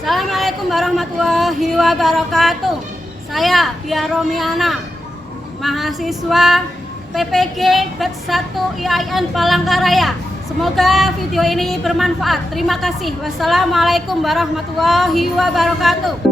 Assalamualaikum warahmatullahi wabarakatuh. Saya Pia Romiana, mahasiswa PPG Batch 1 IAIN Palangkaraya. Semoga video ini bermanfaat. Terima kasih. Wassalamualaikum warahmatullahi wabarakatuh.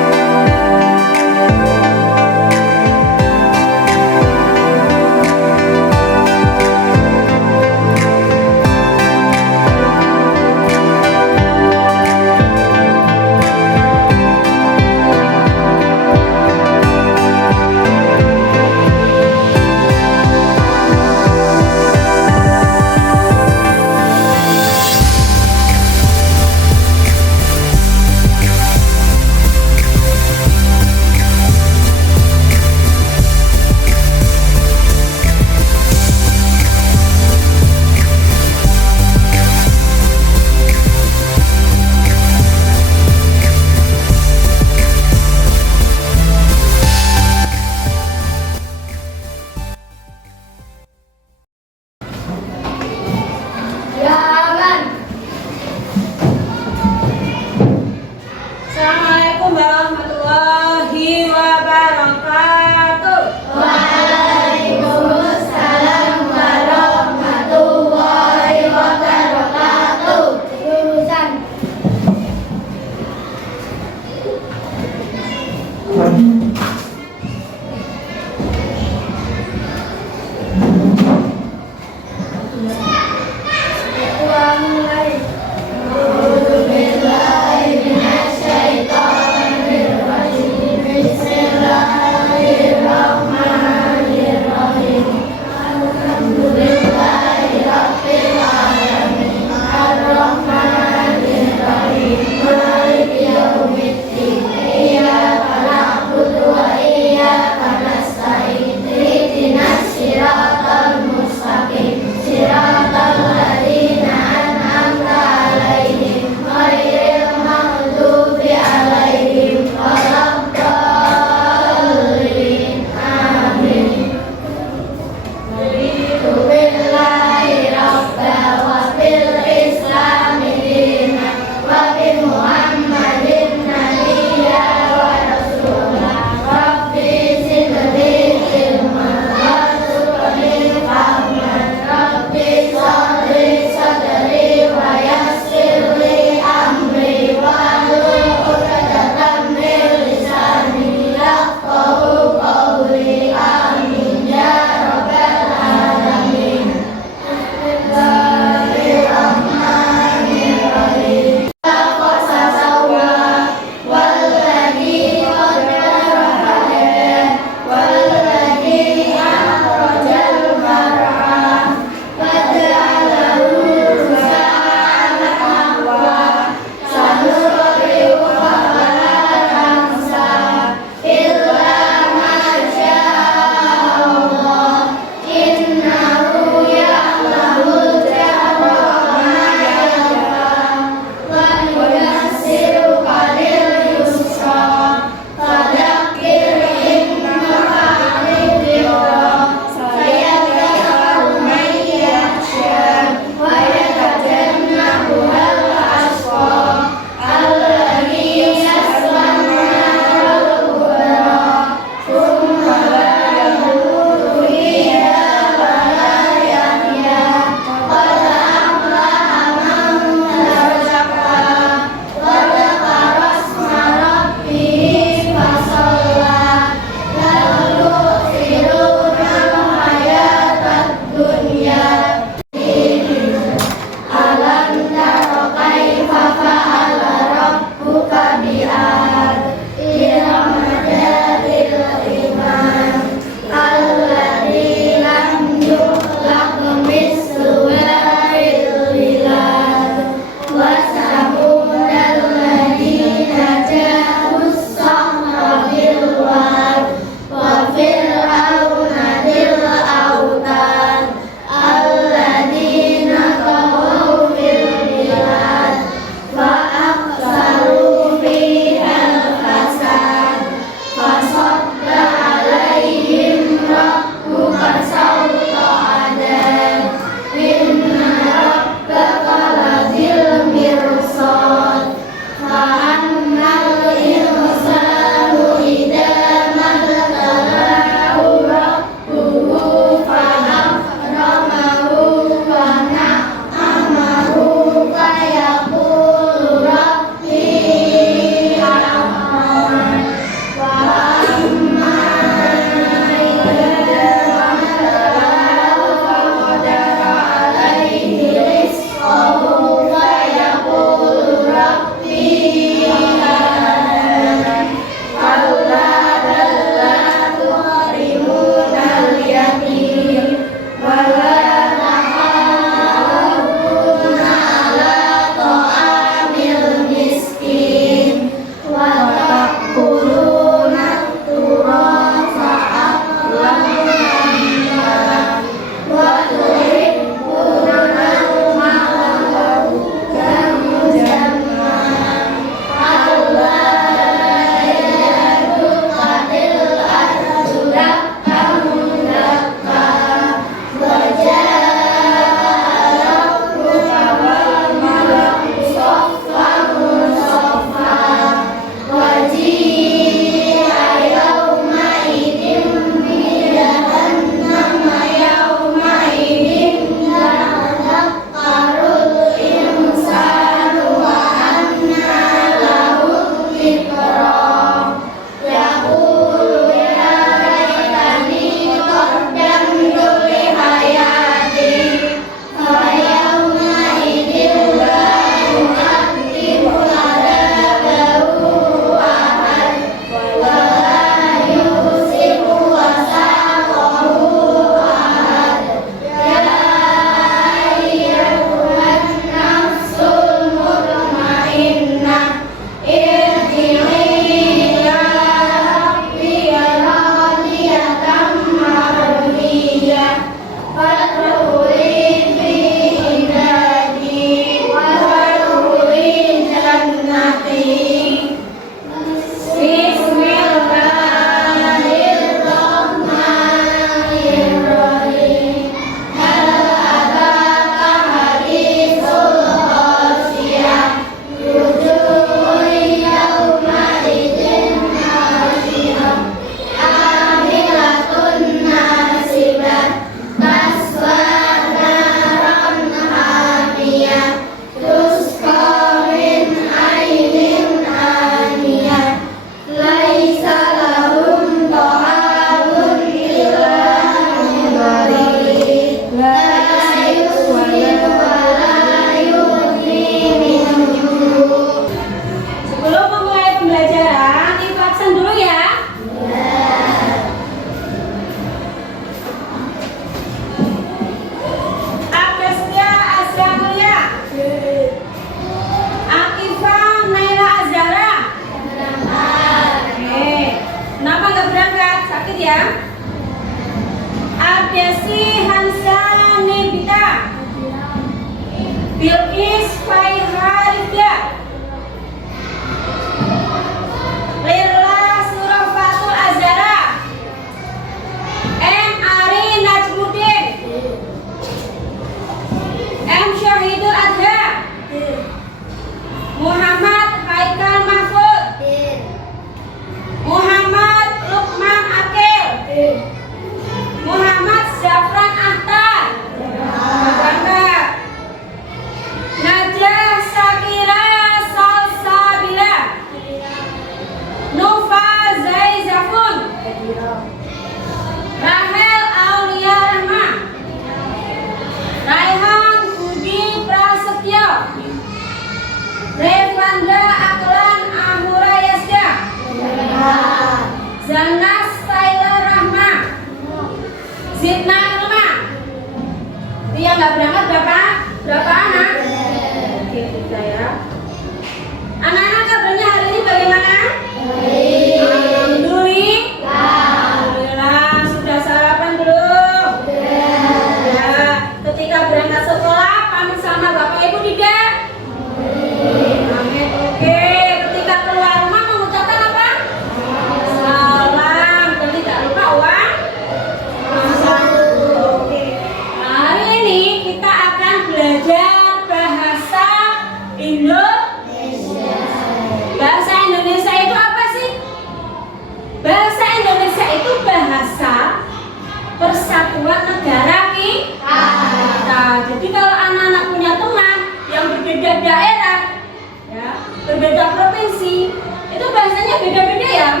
beda provinsi itu bahasanya beda-beda ya.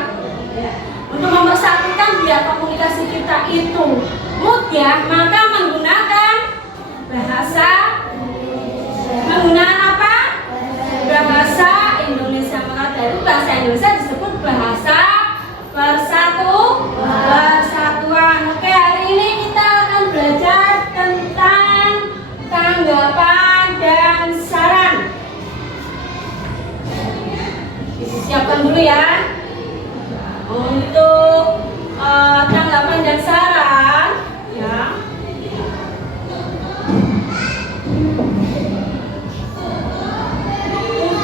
Untuk mempersatukan biar komunikasi kita itu mudah, maka menggunakan bahasa, menggunakan apa? Bahasa Indonesia. Maka dari bahasa Indonesia disebut bahasa persatuan. Oke, hari ini kita akan belajar tentang tanggapan dan saran. Siapkan dulu ya untuk tanggapan dan saran ya.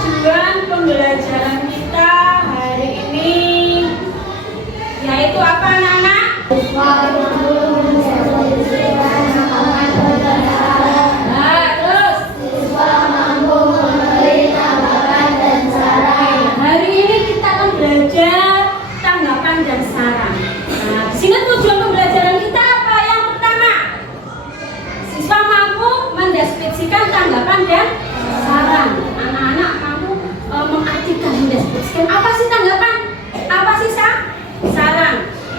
Tujuan pembelajaran kita hari ini yaitu apa anak-anak? Tanggapan dan saran. Anak-anak kamu mengartikan, mendeskripsikan apa sih tanggapan, apa sih saran.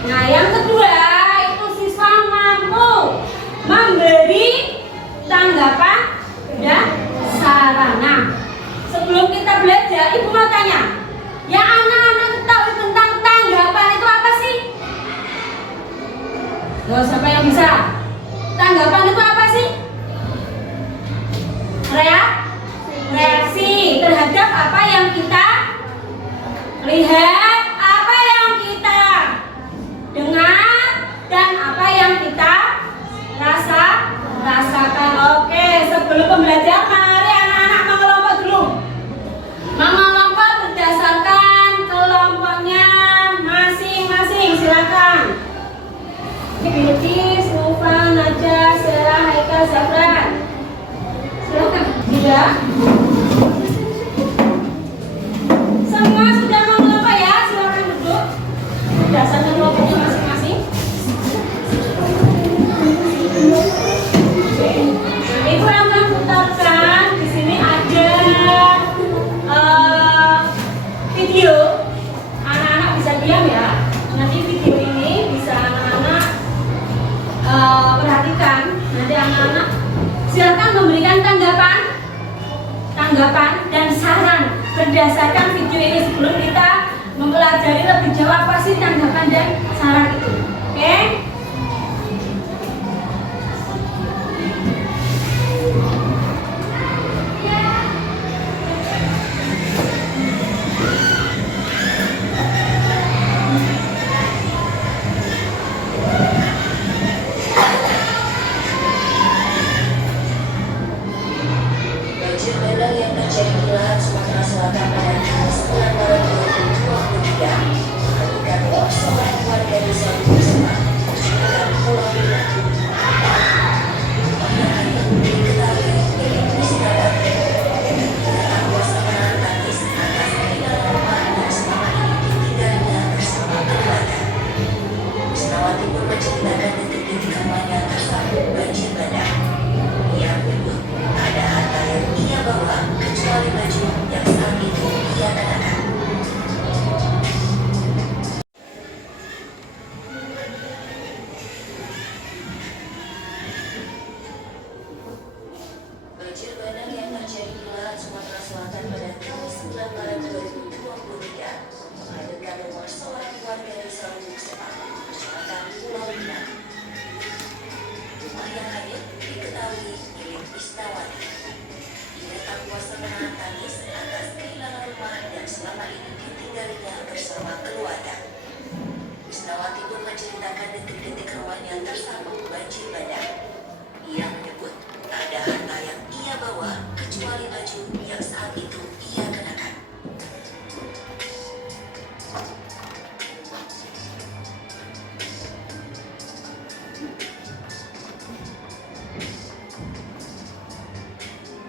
Nah, yang kedua itu siswa mampu memberi tanggapan dan saran. Nah, sebelum kita belajar, ibu mau tanya, yang anak-anak ketahui tentang tanggapan itu apa sih? Loh, siapa yang bisa? Tanggapan itu apa sih? Reaksi terhadap apa yang kita lihat, apa yang kita dengar, dan apa yang kita rasakan. Oke, sebelum pembelajaran mari anak-anak mengelompok dulu. Mengelompok berdasarkan kelompoknya masing-masing. Silakan. Bilqis, Nufan, Najah, Sarah, Haikal, Zafran. Silakan. Sudah? Semua sudah mengelompok ya? Silakan duduk. Berdasarkan kelompoknya masing-masing. Ibu akan putarkan. Di sini ada video. Anak-anak bisa diam ya. Nanti video ini bisa anak-anak perhatikan. Nanti anak-anak silakan memberikan tanggapan dan saran berdasarkan video ini sebelum kita mempelajari lebih jauh apa sih tanggapan dan saran itu. Oke?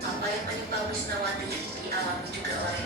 Apa yang menimpa Wisnawati dialami juga oleh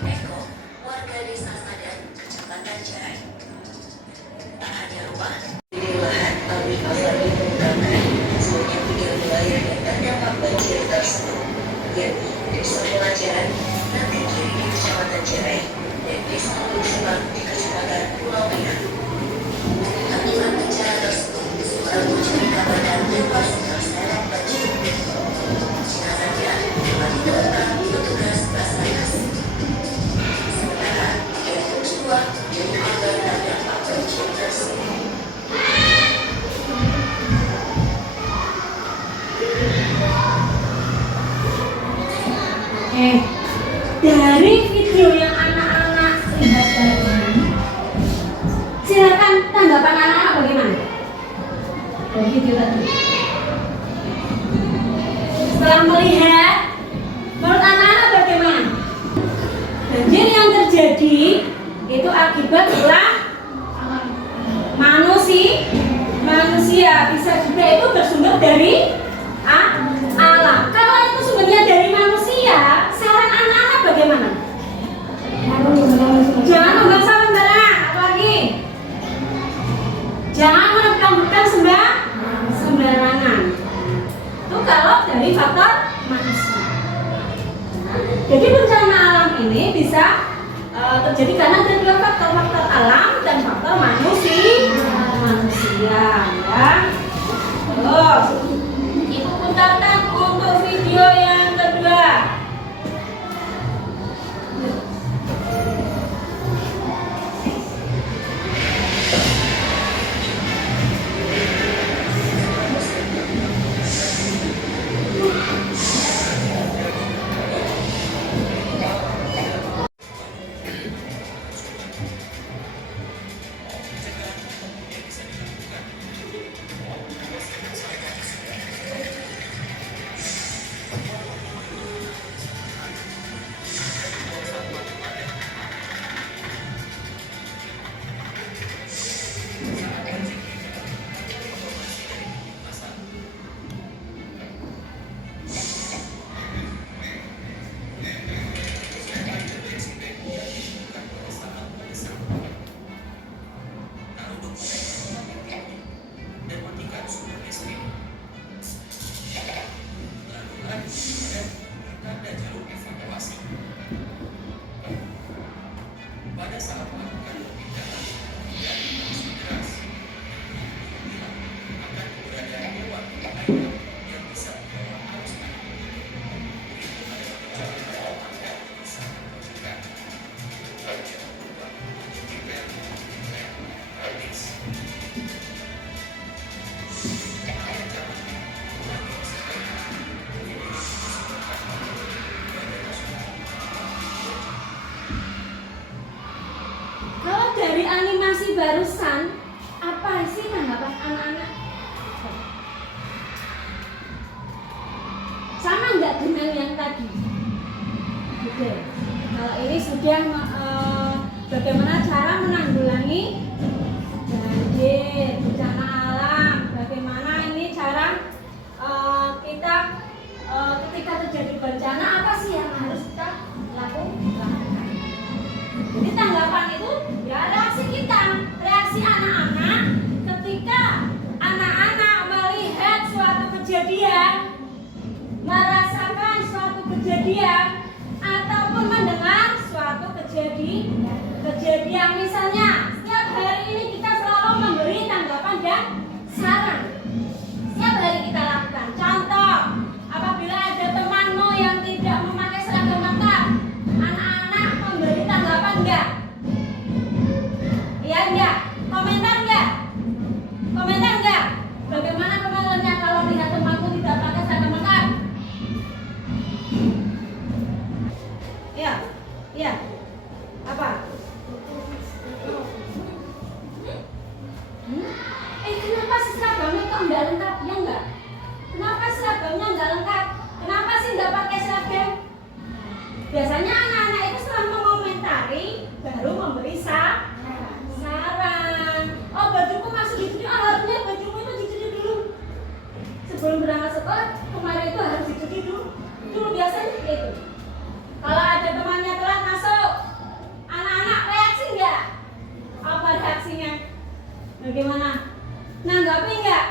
terjadi itu akibat ulah manusia, bisa juga itu bersumber dari alam. Kalau itu sumbernya dari manusia, saran anak-anak bagaimana? Jangan membuang sampah sembarangan. Apalagi jangan menekan sembarangan. Itu kalau dari faktor manusia. Jadi bencana alam ini bisa terjadi karena ada dua faktor alam dan faktor manusia ya. Terus Ibu putarkan untuk video yang kedua. Dari animasi barusan, apa sih tanggapan anak-anak? Sama nggak dengan yang tadi? Oke. Kalau ini sudah bagaimana cara menanggulangi banjir, bencana alam, bagaimana ini cara kita ketika terjadi bencana apa sih yang harus kita lakukan? Jadi tanggapan itu ya reaksi kita, reaksi anak-anak ketika anak-anak melihat suatu kejadian, merasakan suatu kejadian, ataupun mendengar suatu kejadian. Misalnya setiap hari ini kita selalu memberi tanggapan dan saran. Setiap hari kita lakukan. Contoh, apabila ada temanmu yang tidak memakai seragam lengkap, anak-anak memberi tanggapan enggak? Iya enggak? Komentar enggak? Komentar enggak? Bagaimana komentarnya kalau lihat temanku tidak pakai seragam lengkap? Iya, iya. Apa? Kenapa sih seragamnya kok enggak lengkap? Ya enggak? Kenapa seragamnya enggak lengkap? Kenapa sih enggak pakai seragam? Biasanya anak-anak itu setelah mengomentari baru memberi saran. Oh, bajuku masuk dicuci, harusnya bajumu itu dicuci dulu. Sebelum berangkat sekolah, kemarin itu harus dicuci dulu biasanya itu. Kalau ada temannya telat masuk, anak-anak reaksi enggak? Apa reaksinya? Bagaimana? Nanggapi enggak?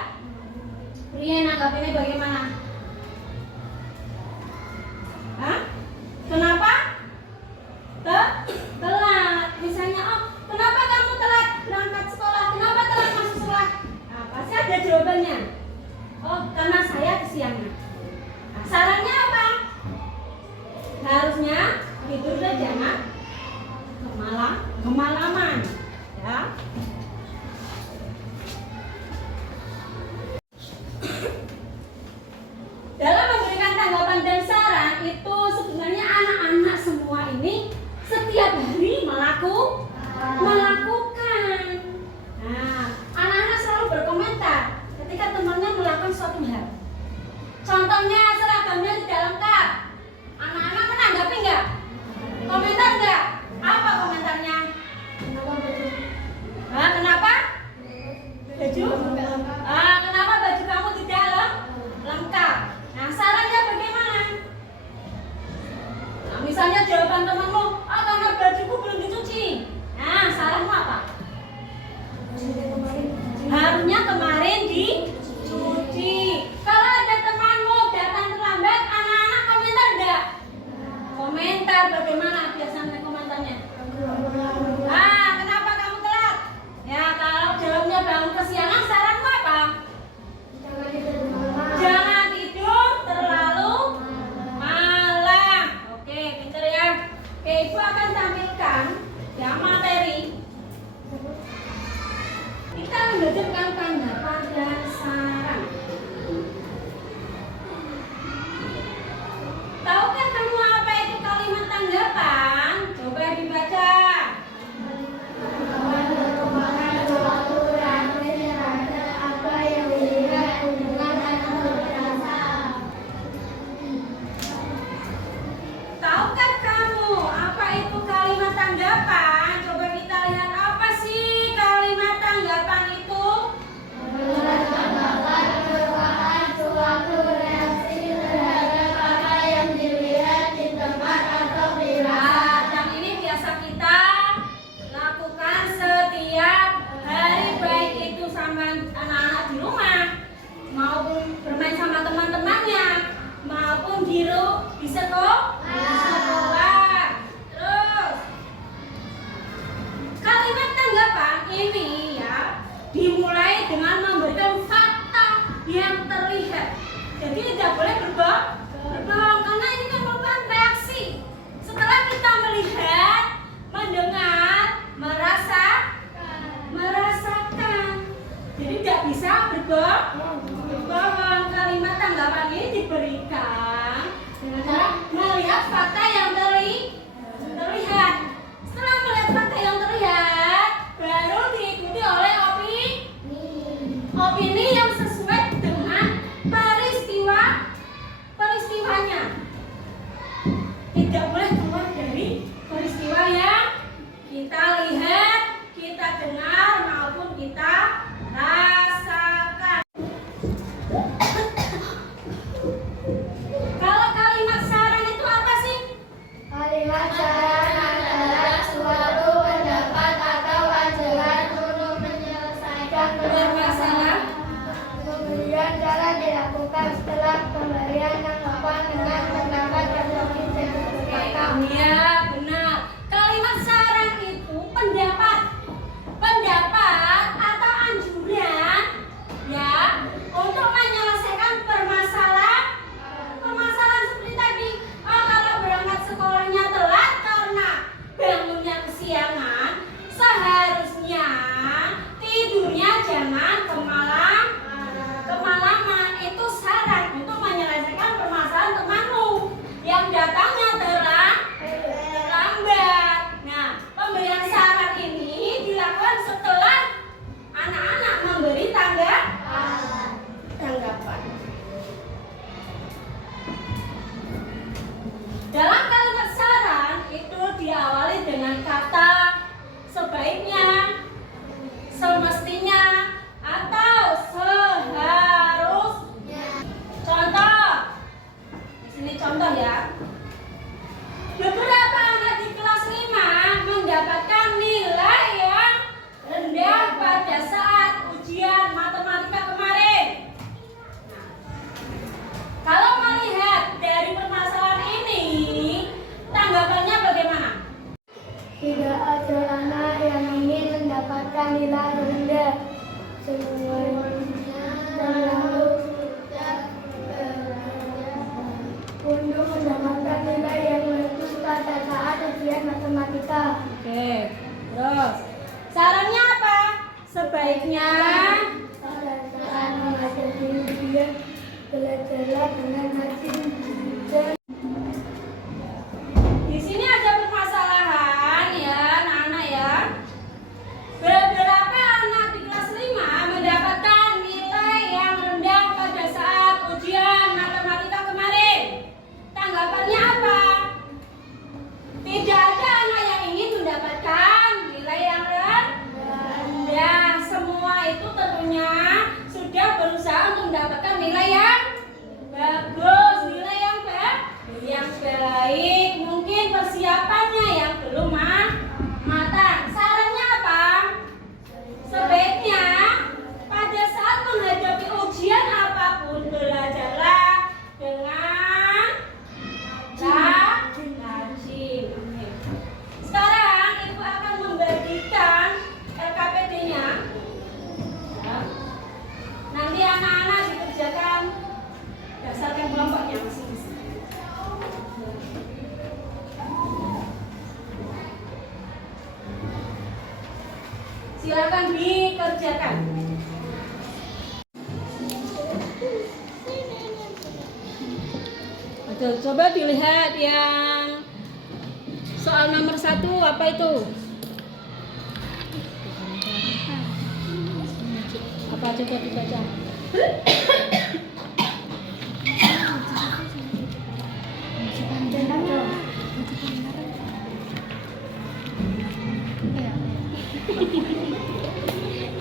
Pria nanggapinya bagaimana? Hah? Kenapa? Telat. Misalnya, oh, kenapa kamu telat berangkat sekolah? Kenapa telat masuk sekolah? Nah, pasti ada jawabannya. Oh, karena saya kesiangan. Nah, sarannya apa? Harusnya tidurnya jangan kemalaman, ya. Dalam memberikan tanggapan dan saran itu sebenarnya anak-anak semua ini setiap hari melakukan. Nah, anak-anak selalu berkomentar ketika temannya melakukan suatu hal. Contohnya seragamnya tidak lengkap. Anak-anak menanggapi enggak? Komentar enggak? Apa ini ya dimulai dengan memberikan fakta yang terlihat. Jadi tidak boleh berbohong karena ini kan merupakan reaksi setelah kita melihat, mendengar, merasakan. Jadi tidak bisa berbohong. Kalimat tanggapan ini diberikan dengan cara melihat fakta yang terlihat. Setelah melihat fakta yang terlihat, baru diikuti oleh opini yang sesuai dengan peristiwanya. Tidak boleh keluar dari peristiwa yang kita lihat, kita dengar maupun kita rasakan. Kalau kalimat saran itu apa sih? Kalimat saran adalah suatu pendapat atau ajaran untuk menyelesaikan permasalahan. Kemudian cara dilakukan setelah pemberian tanggapan dengan pendapat yang lebih sepakat. Iya, benar. Kalimat saran itu pendapat atau anjuran ya untuk menyelesaikan permasalahan seperti tadi. Kalau berangkat sekolahnya telat karena bangunnya kesiangan, seharusnya tidurnya jangan kemalaman. Itu saran untuk menyelesaikan permasalahan temanmu yang datangnya terlambat. Nah, pemberian saran ini dilakukan setelah anak-anak memberi tanggapan. Dalam kalimat saran itu diawali dengan kata sebaiknya, semestinya, atau seharusnya. Contoh. Di sini contoh ya. Beberapa anak di kelas 5 mendapatkan nilai yang rendah pada saat ujian matematika kemarin. Nah, kalau melihat dari permasalahan ini, tanggapannya bagaimana? Tidak ada anak yang ingin mendapatkan nilai rendah. Semuanya terlalu untuk mendapatkan nilai yang bagus pada saat ujian matematika. Oke, terus sarannya apa? Sebaiknya Pada saat menghadapi ujian, belajarlah dengan hati dan di sini ada permasalahan ya, anak-anak ya. Beberapa anak di kelas 5 mendapatkan nilai yang rendah pada saat ujian matematika kemarin. Tanggapannya apa? Tidak ada anak yang ingin mendapatkan nilai yang rendah. Semua itu tentunya sudah berusaha untuk mendapatkan nilai yang bagus, nilai yang baik. Mungkin persiapannya yang belum matang. Sarannya apa? Sebaiknya pada saat menghadapi ujian apapun, belajarlah dengan rajin. Sekarang Ibu akan membagikan LKPD-nya. Nanti anak-anak dikerjakan berdasarkan kelompoknya masing-masing. Silakan dikerjakan. Coba dilihat yang soal nomor 1 apa itu? Apa coba dibaca?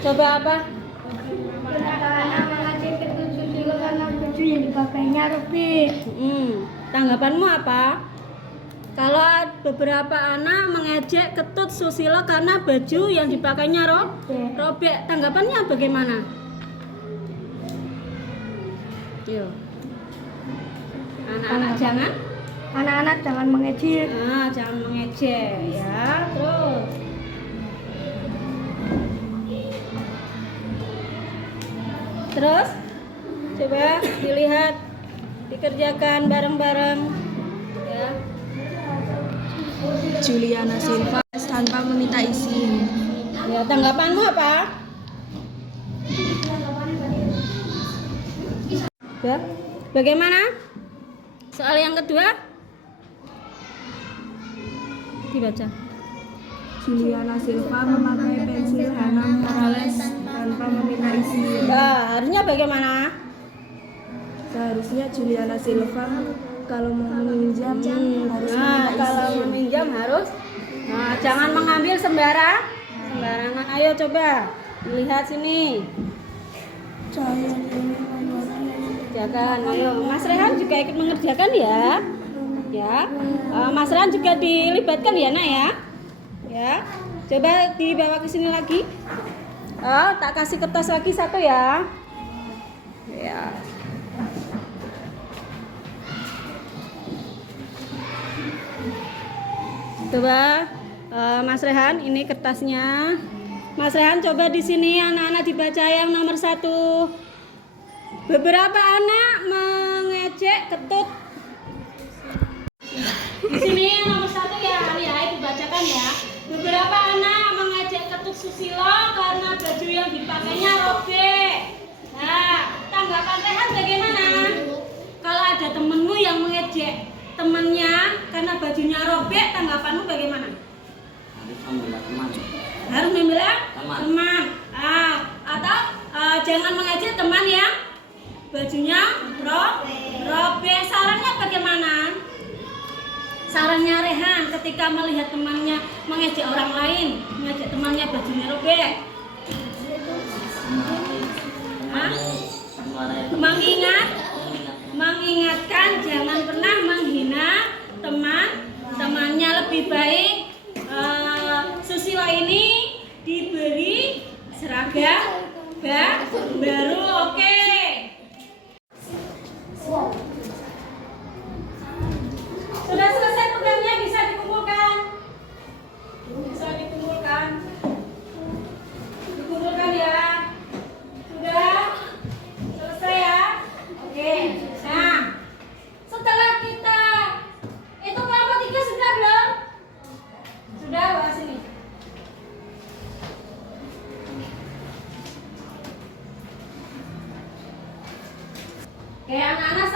Coba apa? anak mengajar ketujuh dulu karena baju yang dipakainya robek. Tanggapanmu apa? Kalau beberapa anak mengejek Ketut Susilo karena baju yang dipakainya robek, tanggapannya bagaimana? Yuk. Anak-anak jangan mengejek. Jangan mengejek ya. Terus Terus coba dilihat, dikerjakan bareng-bareng ya. Juliana Silva tanpa meminta izin. Ya, tanggapanmu apa? Ya. Bagaimana? Soal yang kedua? Dibaca. Juliana Silva memakai pensil Hana Morales tanpa meminta izin. Nah, harusnya bagaimana? Seharusnya Juliana Silva kalau mau meminjam harus Nah, meminta kalau izin. meminjam harus. Nah, jangan mengambil sembarangan. Ayo coba lihat sini. Saya ini mengerti. Kerjakan. Ayo, Mas Rehan juga ikut mengerjakan ya. Ya, Mas Rehan juga dilibatkan ya, Nak ya. Ya, coba dibawa ke sini lagi. Oh, tak kasih kertas lagi satu ya. Ya. Coba Mas Rehan, ini kertasnya. Mas Rehan coba di sini anak-anak dibaca yang nomor 1. Beberapa anak mengejek ketut. Di sini yang nomor 1 ya, Ali dibacakan ya. Beberapa anak mengejek ketut Susilo karena baju yang dipakainya robek. Nah, tanggapan Rehan bagaimana? Kalau ada temenmu yang mengejek temannya karena bajunya robek, tanggapanmu bagaimana? Harus membela teman. Atau jangan mengejek teman yang bajunya robek. Sarannya bagaimana? Sarannya Rehan ketika melihat temannya mengejek orang lain, mengejek temannya bajunya robek. Mengingatkan jangan pernah menghina temannya. Lebih baik Susilo ini diberi seragam baru. Oke. Sudah selesai tugasnya, bisa dikumpulkan. Dikumpulkan ya. Sudah selesai ya. Oke. Nah, setelah kita itu kelompok 3 sudah belum? Sudah, bawa sini. Oke, anak-anak